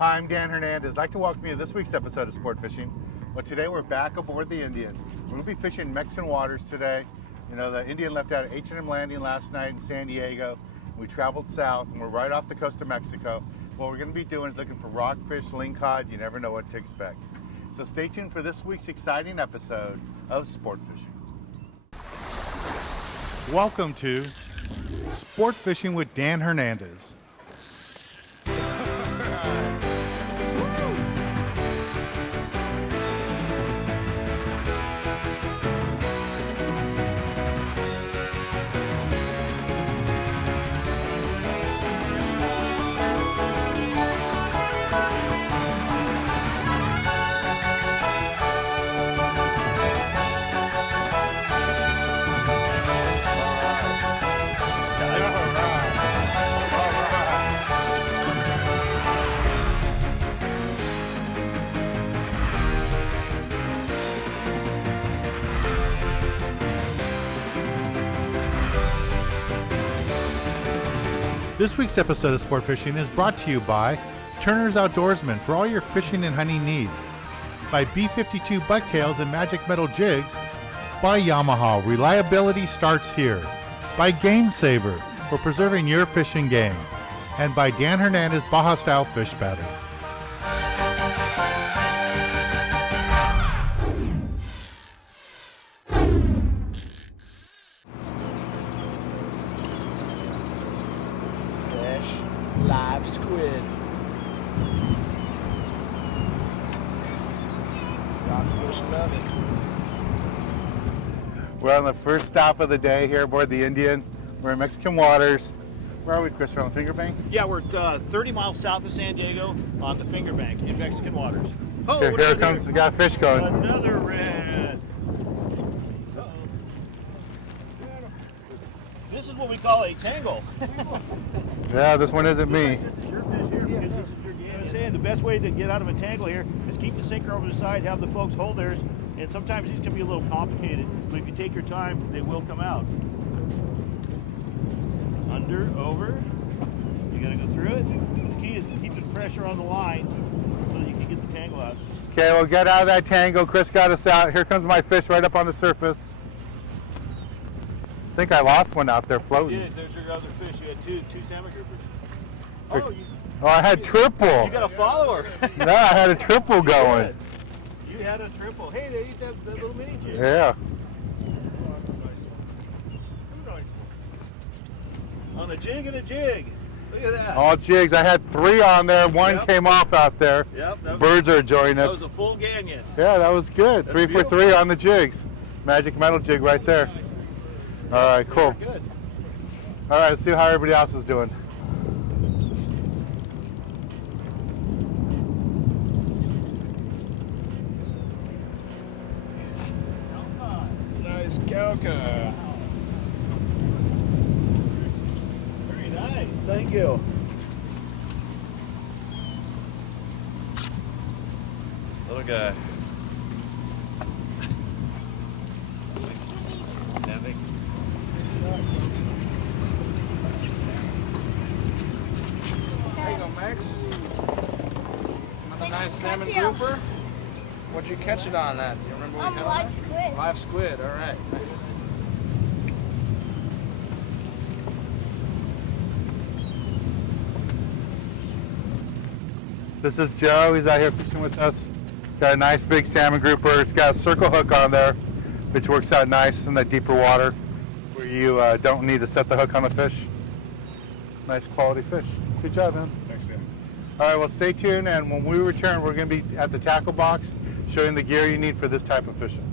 Hi, I'm Dan Hernandez. I'd like to welcome you to this week's episode of Sport Fishing. Well, today we're back aboard the Indian. We're going to be fishing Mexican waters today. You know, the Indian left out at H&M Landing last night in San Diego. We traveled south and we're right off the coast of Mexico. What we're going to be doing is looking for rockfish, lingcod. You never know what to expect. So stay tuned for this week's exciting episode of Sport Fishing. Welcome to Sport Fishing with Dan Hernandez. This week's episode of Sport Fishing is brought to you by Turner's Outdoorsman for all your fishing and hunting needs, by B52 Bucktails and Magic Metal Jigs, by Yamaha, reliability starts here, by Game Saver for preserving your fishing game, and by Dan Hernandez Baja Style Fish Batter. Live squid. Rockfish love it. We're on the first stop of the day here aboard the Indian. We're in Mexican waters. Where are we, Chris? We're on the Finger Bank? Yeah, we're 30 miles south of San Diego on the Finger Bank in Mexican waters. Oh, Here it comes. We got a fish going. Another red. This is what we call a tangle. Yeah, this one isn't me. This is your fish here because this is your game. I'm saying the best way to get out of a tangle here is keep the sinker over the side, have the folks hold theirs, and sometimes these can be a little complicated, but if you take your time, they will come out. Under, over, you gotta go through it. The key is keeping pressure on the line so that you can get the tangle out. Okay, we'll get out of that tangle. Chris got us out. Here comes my fish right up on the surface. I think I lost one out there floating. Yeah, there's your other fish. You had two salmon groupers. Oh, Oh, I had triple. you got a follower. No, I had a triple going. You had a triple. Hey, they eat that little mini jig. Yeah. On a jig and a jig. Look at that. All jigs. I had 3 on there. One Yep. came off out there. Yep. Birds are enjoying That it. was a full ganyan. Yeah, that was good. That's 3 for 3 on the jigs. Magic metal jig right there. All right, cool. Good. All right, let's see how everybody else is doing. Nice calca. Very nice. Thank you. Little guy. Heavy. There you go, Max. Another nice salmon grouper. What'd you catch it on that? You remember what you caught Live on squid. that? Live squid, all right. Nice. This is Joe. He's out here fishing with us. Got a nice big salmon grouper. It's got a circle hook on there, which works out nice in that deeper water where you don't need to set the hook on the fish. Nice quality fish. Good job, man. Thanks, man. All right, well, stay tuned, and when we return, we're going to be at the tackle box showing the gear you need for this type of fishing.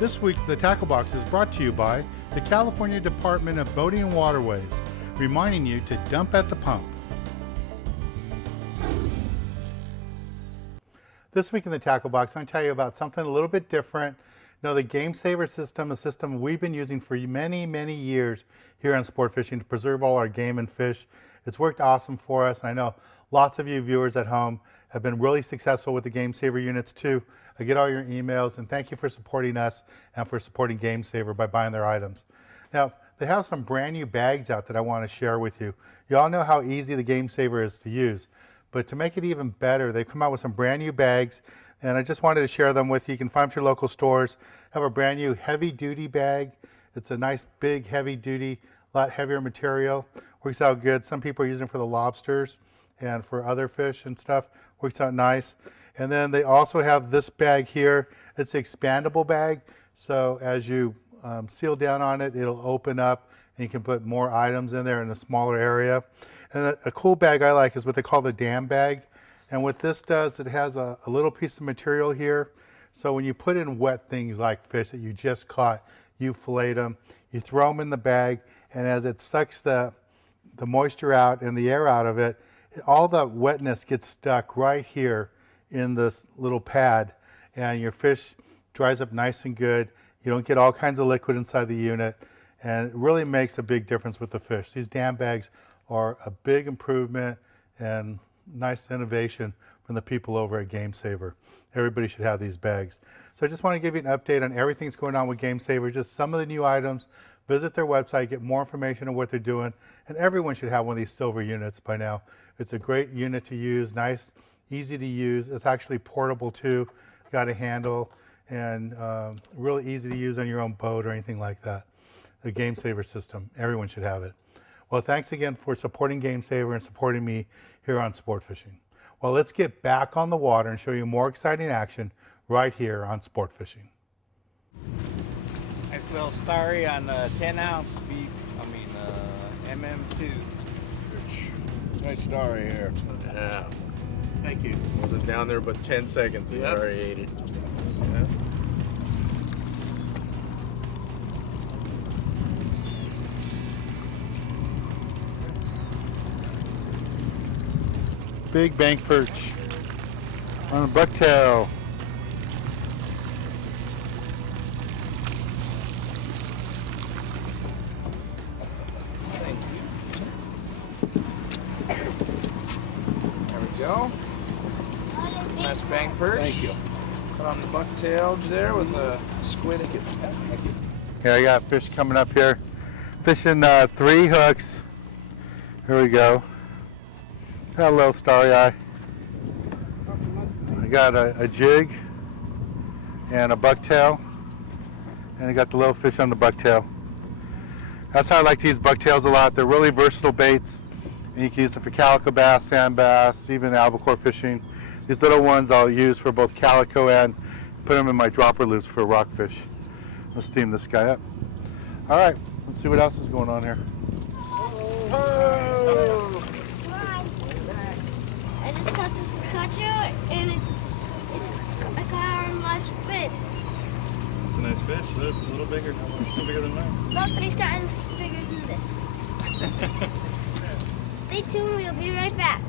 This week, the tackle box is brought to you by the California Department of Boating and Waterways, reminding you to dump at the pump. This week in the tackle box, I'm going to tell you about something a little bit different. You know, the Game Saver system, a system we've been using for many, many years here on Sport Fishing to preserve all our game and fish. It's worked awesome for us, and I know lots of you viewers at home have been really successful with the Game Saver units too. I get all your emails, and thank you for supporting us and for supporting Game Saver by buying their items. Now, they have some brand new bags out that I want to share with you. You all know how easy the Game Saver is to use, but to make it even better, they've come out with some brand new bags, and I just wanted to share them with you. You can find them at your local stores. Have a brand new heavy duty bag. It's a nice big heavy duty, lot heavier material. Works out good. Some people are using it for the lobsters and for other fish and stuff. Works out nice. And then they also have this bag here. It's an expandable bag, so as you seal down on it, it'll open up and you can put more items in there in a smaller area. And a cool bag I like is what they call the dam bag. And what this does, it has a little piece of material here. So when you put in wet things like fish that you just caught, you fillet them, you throw them in the bag, and as it sucks the moisture out and the air out of it, all the wetness gets stuck right here in this little pad, and your fish dries up nice and good. You don't get all kinds of liquid inside the unit, and it really makes a big difference with the fish. These dam bags are a big improvement and nice innovation from the people over at Game Saver. Everybody should have these bags. So I just want to give you an update on everything that's going on with Game Saver, just some of the new items. Visit their website, get more information on what they're doing, and everyone should have one of these silver units by now. It's a great unit to use, nice, easy to use. It's actually portable too, got a handle, and really easy to use on your own boat or anything like that. The Game Saver system, everyone should have it. Well, thanks again for supporting Game Saver and supporting me here on Sport Fishing. Well, let's get back on the water and show you more exciting action right here on Sport Fishing. Nice little starry on 10-ounce beef. MM2. Nice story here. Yeah. Thank you. Wasn't down there but 10 seconds. You Yep. already ate it. Yeah. Big bank perch on a bucktail. Thank you. There we go. Nice bank perch. Thank you. Put on the bucktail there with a squid. Thank you. Here I got fish coming up here. Fishing 3 hooks. Here we go. Got a little starry eye. I got a jig and a bucktail, and I got the little fish on the bucktail. That's how I like to use bucktails a lot. They're really versatile baits, and you can use them for calico bass, sand bass, even albacore fishing. These little ones I'll use for both calico and put them in my dropper loops for rockfish. Let's steam this guy up. All right, let's see what else is going on here. I just caught this Pikachu and I caught our live squid. It's a nice fish. It's a little bigger than mine. About 3 times bigger than this. Stay tuned, we'll be right back.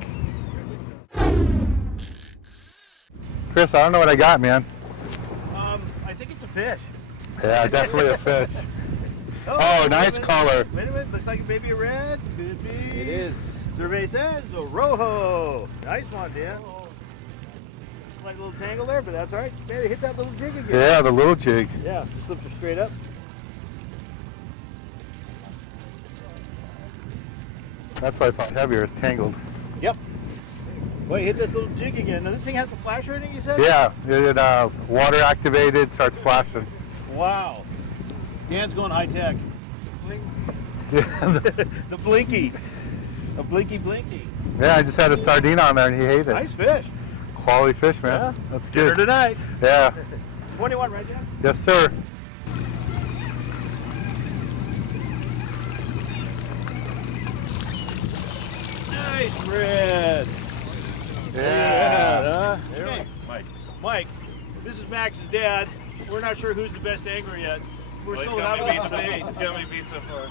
Chris, I don't know what I got, man. I think it's a fish. Yeah, definitely a fish. Oh, nice color. Wait a minute, looks like a baby red. Could be. It is. Survey says a rojo. Nice one, Dan. Slight little tangle there, but that's all right. Man, hit that little jig again. Yeah, the little jig. Yeah, just lift her straight up. That's why I thought heavier. It's tangled. Yep. Well, you hit this little jig again. Now, this thing has a flash rating, you said? Yeah, it water activated, starts flashing. Wow. Dan's going high tech. The blinky. A blinky blinky. Yeah, I just had a sardine on there and he hated it. Nice fish. Quality fish, man. Yeah. That's Dinner good. tonight. Yeah. 21, right, Dan? Yes, sir. Nice red. Yeah. Hey, Mike, this is Max's dad. We're not sure who's the best angler yet. We're still having a debate. He's got me beat so far.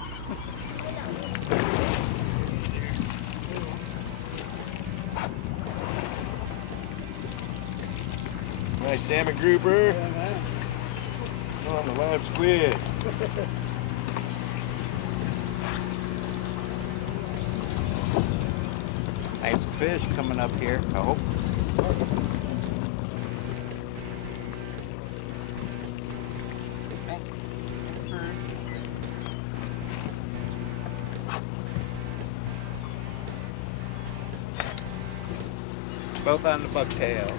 Nice salmon grouper. On the live squid. Nice fish coming up here, I hope. Both on the bucktail.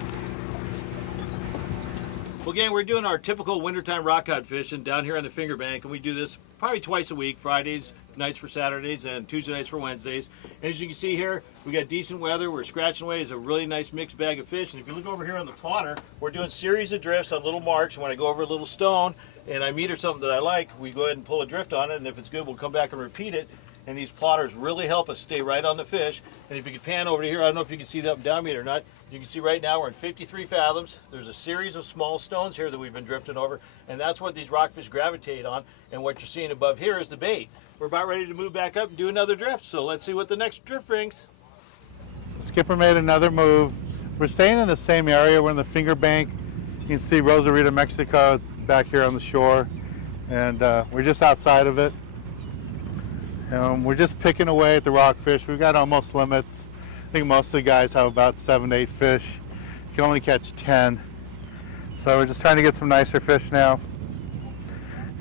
Well, gang, we're doing our typical wintertime rock cod fishing down here on the Finger Bank, and we do this probably twice a week, Fridays nights for Saturdays and Tuesday nights for Wednesdays. And as you can see here, we got decent weather. We're scratching away. It's a really nice mixed bag of fish. And if you look over here on the plotter, we're doing series of drifts on little marks. And when I go over a little stone and I meet or something that I like, we go ahead and pull a drift on it. And if it's good, we'll come back and repeat it. And these plotters really help us stay right on the fish. And if you could pan over to here, I don't know if you can see the up and down meter or not. You can see right now we're in 53 fathoms. There's a series of small stones here that we've been drifting over, and that's what these rockfish gravitate on. And what you're seeing above here is the bait. We're about ready to move back up and do another drift, so let's see what the next drift brings. Skipper made another move. We're staying in the same area. We're in the Finger Bank. You can see Rosarito, Mexico. It's back here on the shore, and we're just outside of it. We're just picking away at the rockfish. We've got almost limits. I think most of the guys have about 7 to 8 fish. You can only catch 10. So we're just trying to get some nicer fish now.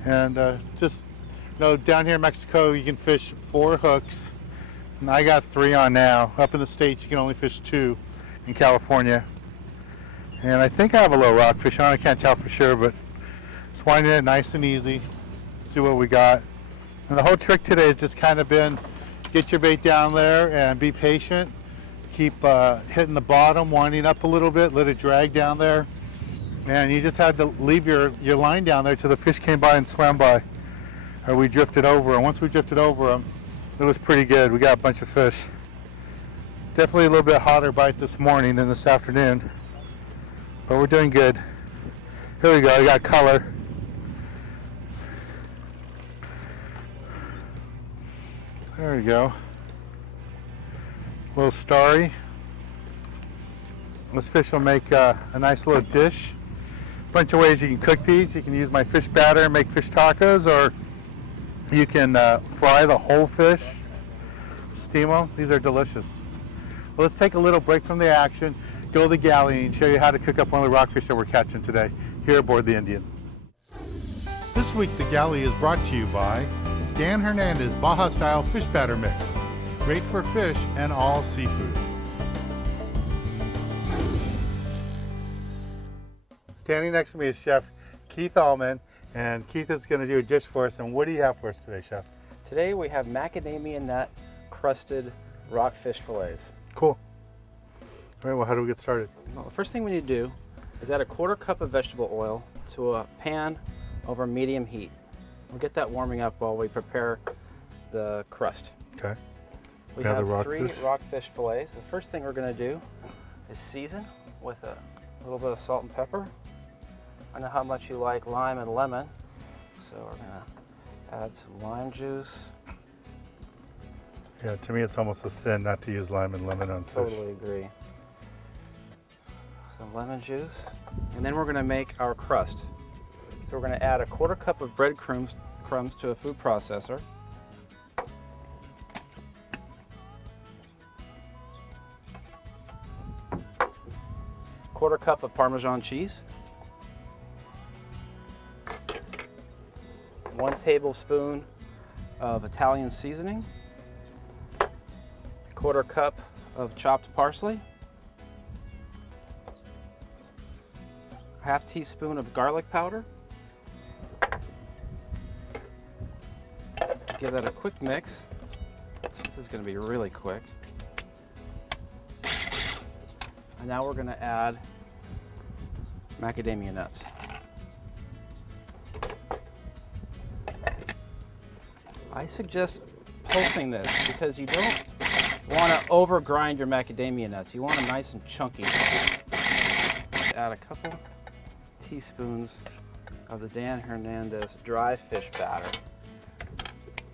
And just, you know, down here in Mexico, you can fish 4 hooks. And I got 3 on now. Up in the States, you can only fish 2 in California. And I think I have a little rockfish on. I can't tell for sure, but just winding it nice and easy. See what we got. And the whole trick today has just kind of been get your bait down there and be patient. Keep hitting the bottom, winding up a little bit, let it drag down there. And you just had to leave your line down there till the fish came by and swam by. Or we drifted over, and once we drifted over them, it was pretty good. We got a bunch of fish. Definitely a little bit hotter bite this morning than this afternoon. But we're doing good. Here we go, we got color. There we go. A little starry. This fish will make a nice little dish. Bunch of ways you can cook these. You can use my fish batter and make fish tacos, or you can fry the whole fish, steam them. These are delicious. Well, let's take a little break from the action, go to the galley and show you how to cook up one of the rockfish that we're catching today here aboard the Indian. This week the galley is brought to you by Dan Hernandez Baja Style Fish Batter Mix. Great for fish and all seafood. Standing next to me is Chef Keith Allman, and Keith is going to do a dish for us. And what do you have for us today, Chef? Today we have macadamia nut crusted rockfish fillets. Cool. All right, well, how do we get started? Well, the first thing we need to do is add a 1/4 cup of vegetable oil to a pan over medium heat. We'll get that warming up while we prepare the crust. Okay. We Now have the 3 rockfish fillets. The first thing we're going to do is season with a little bit of salt and pepper. I know how much you like lime and lemon, so we're going to add some lime juice. Yeah, to me it's almost a sin not to use lime and lemon on fish. Totally agree. Some lemon juice, and then we're going to make our crust. So we're going to add a 1/4 cup of breadcrumbs to a food processor. Quarter cup of Parmesan cheese. 1 tablespoon of Italian seasoning. 1/4 cup of chopped parsley. 1/2 teaspoon of garlic powder. Give that a quick mix. This is going to be really quick. And now we're going to add macadamia nuts. I suggest pulsing this because you don't want to over grind your macadamia nuts. You want them nice and chunky. Add a couple teaspoons of the Dan Hernandez dry fish batter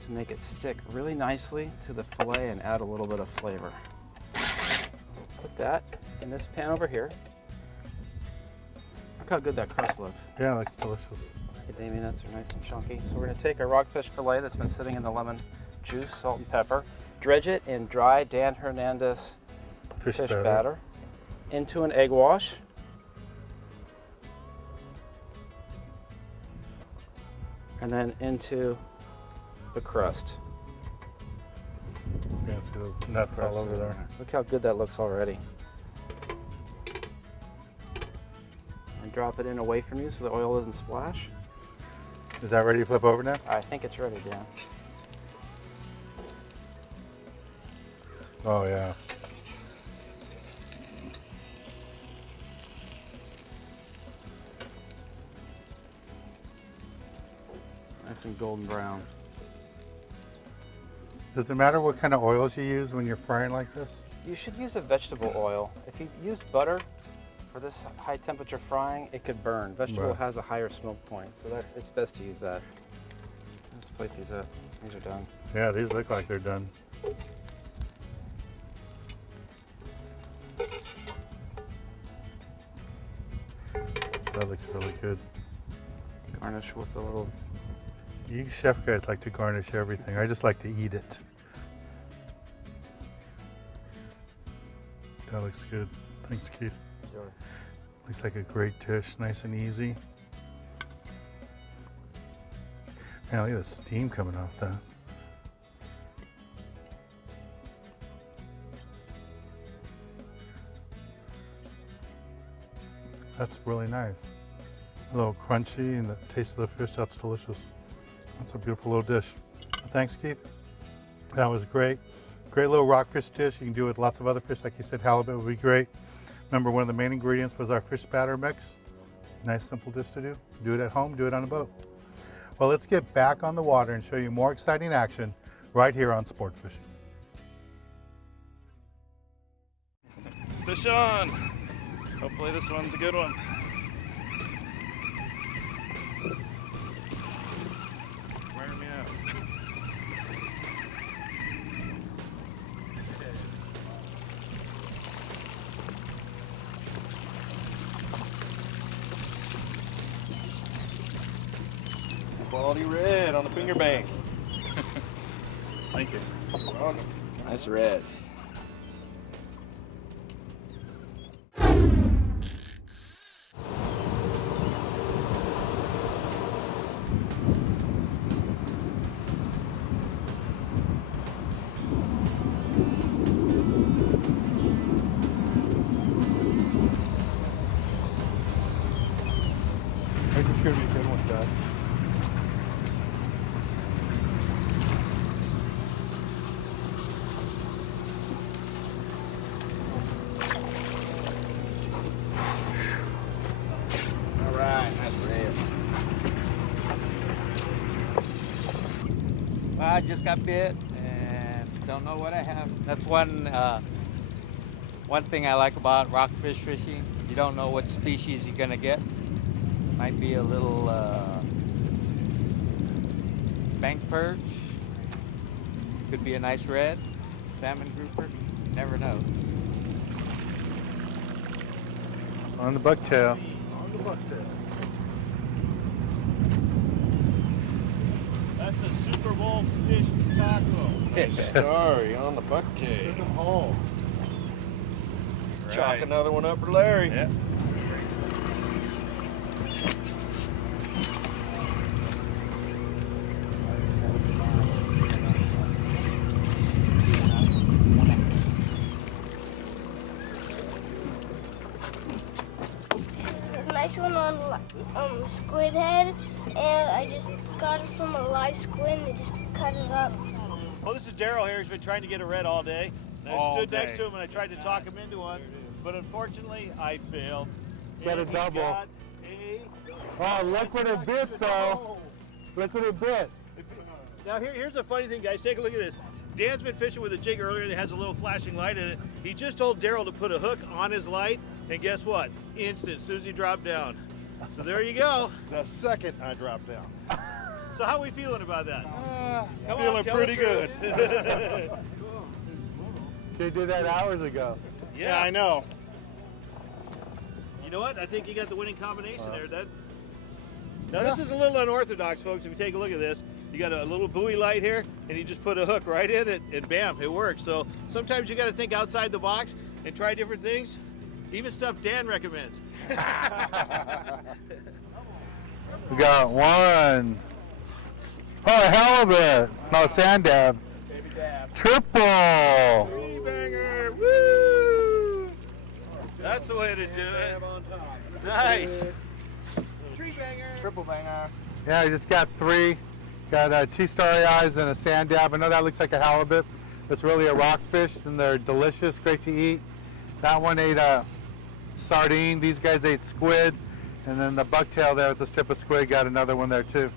to make it stick really nicely to the fillet and add a little bit of flavor. Put that in this pan over here. Look how good that crust looks. Yeah, it looks delicious. Macadamia nuts are nice and chunky. So we're going to take our rockfish fillet that's been sitting in the lemon juice, salt and pepper, dredge it in dry Dan Hernandez fish batter into an egg wash. And then into the crust. You can see those nuts all over there. Look how good that looks already. and drop it in away from you so the oil doesn't splash. Is that ready to flip over now? I think it's ready, Dan. Oh yeah. Nice and golden brown. Does it matter what kind of oils you use when you're frying like this? You should use a vegetable oil. If you use butter for this high temperature frying, it could burn. Vegetable Right. has a higher smoke point, so it's best to use that. Let's plate these up. These are done. Yeah, these look like they're done. That looks really good. Garnish with a little. You chef guys like to garnish everything. I just like to eat it. That looks good. Thanks, Keith. Sure. Looks like a great dish, nice and easy. Man, look at the steam coming off that. That's really nice. A little crunchy and the taste of the fish, that's delicious. That's a beautiful little dish. Thanks, Keith. That was great. Great little rockfish dish. You can do it with lots of other fish. Like you said, halibut would be great. Remember, one of the main ingredients was our fish batter mix. Nice, simple dish to do. Do it at home, do it on a boat. Well, let's get back on the water and show you more exciting action right here on Sport Fishing. Fish on! Hopefully this one's a good one. Wear me out. Quality red on the finger bank. Thank you. Nice red. I think it's going to be a good one, guys. All right, nice red. Well, I just got bit and don't know what I have. That's one thing I like about rockfish fishing. You don't know what species you're gonna get. Might be a little bank perch. Could be a nice red salmon grouper. You never know. On the bucktail. On the bucktail. That's a Super Bowl fish taco. Nice story on the bucktail. home. Chalk another one up for Larry. Yeah. A nice one on squid head, and I just got it from a live squid and they just cut it up. Well, this is Daryl here. He's been trying to get a red all day. And I stood next to him and I tried to talk him into one, but unfortunately I failed. Got a And he double. got a Oh, look what it bit, though. Look what it bit. Now here's a funny thing, guys. Take a look at this. Dan's been fishing with a jig earlier that has a little flashing light in it. He just told Daryl to put a hook on his light, and guess what? Instant, as soon as he dropped down. So there you go. The second I dropped down. So how are we feeling about that? Come on, Feeling tell pretty the truth. good. They did that hours ago. Yeah, I know. You know what? I think you got the winning combination there. Now this is a little unorthodox, folks. If you take a look at this, you got a little buoy light here, and you just put a hook right in it, and bam, it works. So sometimes you got to think outside the box and try different things, even stuff Dan recommends. We got one. Oh, halibut. No, sand dab. Triple. Three banger! Woo! That's the way to do it. Nice. Triple banger. Yeah, I just got 3. Got 2 starry eyes and a sand dab. I know that looks like a halibut. It's really a rockfish, and they're delicious, great to eat. That one ate a sardine. These guys ate squid. And then the bucktail there with the strip of squid got another one there too.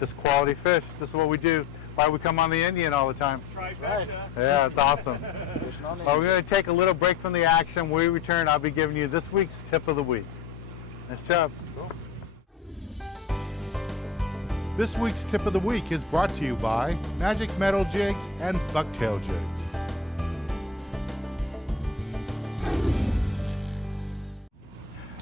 Just quality fish. This is what we do. Why we come on the Indian all the time. Trifecta. Yeah, it's awesome. Well, we're going to take a little break from the action. When we return, I'll be giving you this week's tip of the week. Nice job. Cool. This week's tip of the week is brought to you by Magic Metal Jigs and Bucktail Jigs.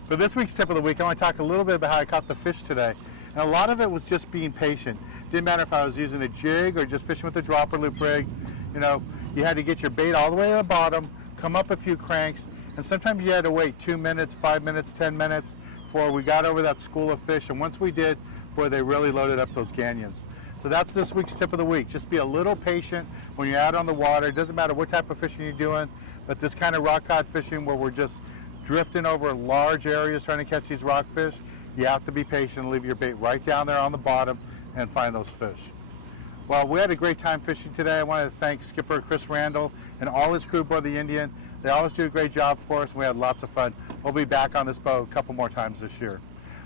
For this week's tip of the week, I want to talk a little bit about how I caught the fish today. And a lot of it was just being patient. Didn't matter if I was using a jig or just fishing with a dropper loop rig. You know, you had to get your bait all the way to the bottom, come up a few cranks, and sometimes you had to wait 2 minutes, 5 minutes, 10 minutes before we got over that school of fish. And once we did, boy, they really loaded up those ganyons. So that's this week's tip of the week. Just be a little patient when you're out on the water. It doesn't matter what type of fishing you're doing, but this kind of rock cod fishing where we're just drifting over large areas trying to catch these rockfish, you have to be patient and leave your bait right down there on the bottom and find those fish. Well, we had a great time fishing today. I want to thank Skipper Chris Randall and all his crew aboard the Indian. They always do a great job for us, and we had lots of fun. We'll be back on this boat a couple more times this year.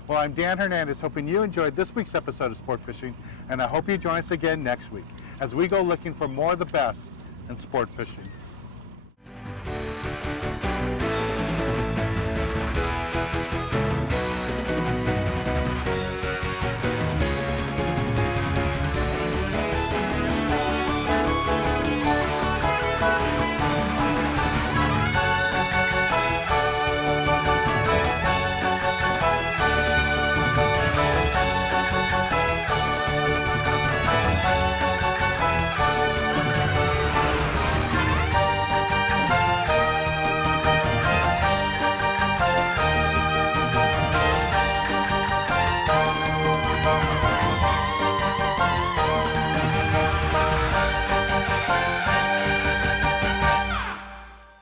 Well, I'm Dan Hernandez, hoping you enjoyed this week's episode of Sport Fishing, and I hope you join us again next week as we go looking for more of the best in sport fishing.